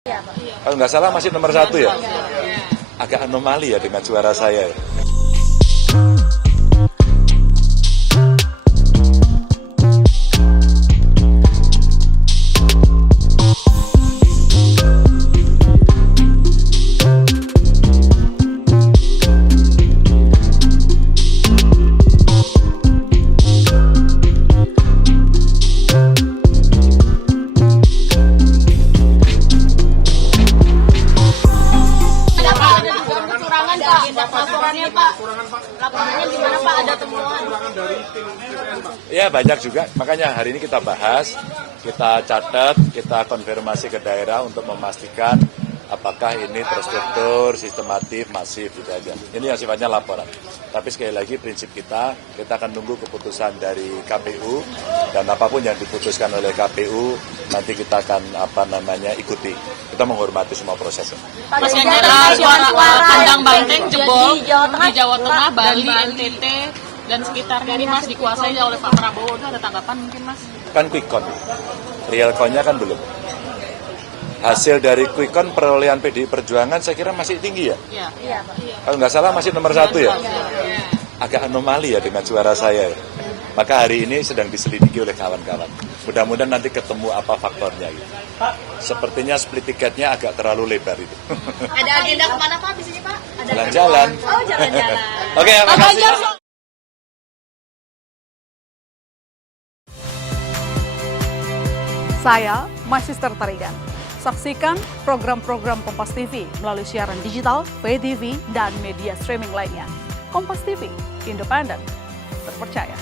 Kalau nggak salah masih nomor 1 ya? Agak anomali ya dengan suara saya ya. Laporannya gimana Pak? Ada temuan? Ya banyak juga, makanya hari ini kita bahas, kita catat, kita konfirmasi ke daerah untuk memastikan apakah ini terstruktur, sistematif, masif, gitu aja. Ini yang sifatnya laporan. Tapi sekali lagi prinsip kita akan tunggu keputusan dari KPU, dan apapun yang diputuskan oleh KPU, nanti kita akan ikuti. Kita menghormati semua prosesnya. Mas Ganjar, suara kandang banteng jebol di Jawa Tengah, Bali, NTT, dan sekitarnya ini Mas dikuasai oleh Pak Prabowo. Itu ada tanggapan mungkin Mas? Kan quick count, real count-nya kan belum. Hasil dari quick count perolehan PDI Perjuangan saya kira masih tinggi ya? Iya. Kalau nggak salah masih nomor 1 ya? Agak anomali ya dengan suara saya ya. Maka hari ini sedang diselidiki oleh kawan-kawan. Mudah-mudahan nanti ketemu apa faktornya. Gitu. Sepertinya split tiketnya agak terlalu lebar itu. Ada agenda kemana Pak di sini Pak? Jalan-jalan. Oh jalan-jalan. Oke, makasih. Saya Magister Tarigan. Saksikan program-program Kompas TV melalui siaran digital, pay TV, dan media streaming lainnya. Kompas TV, independen, terpercaya.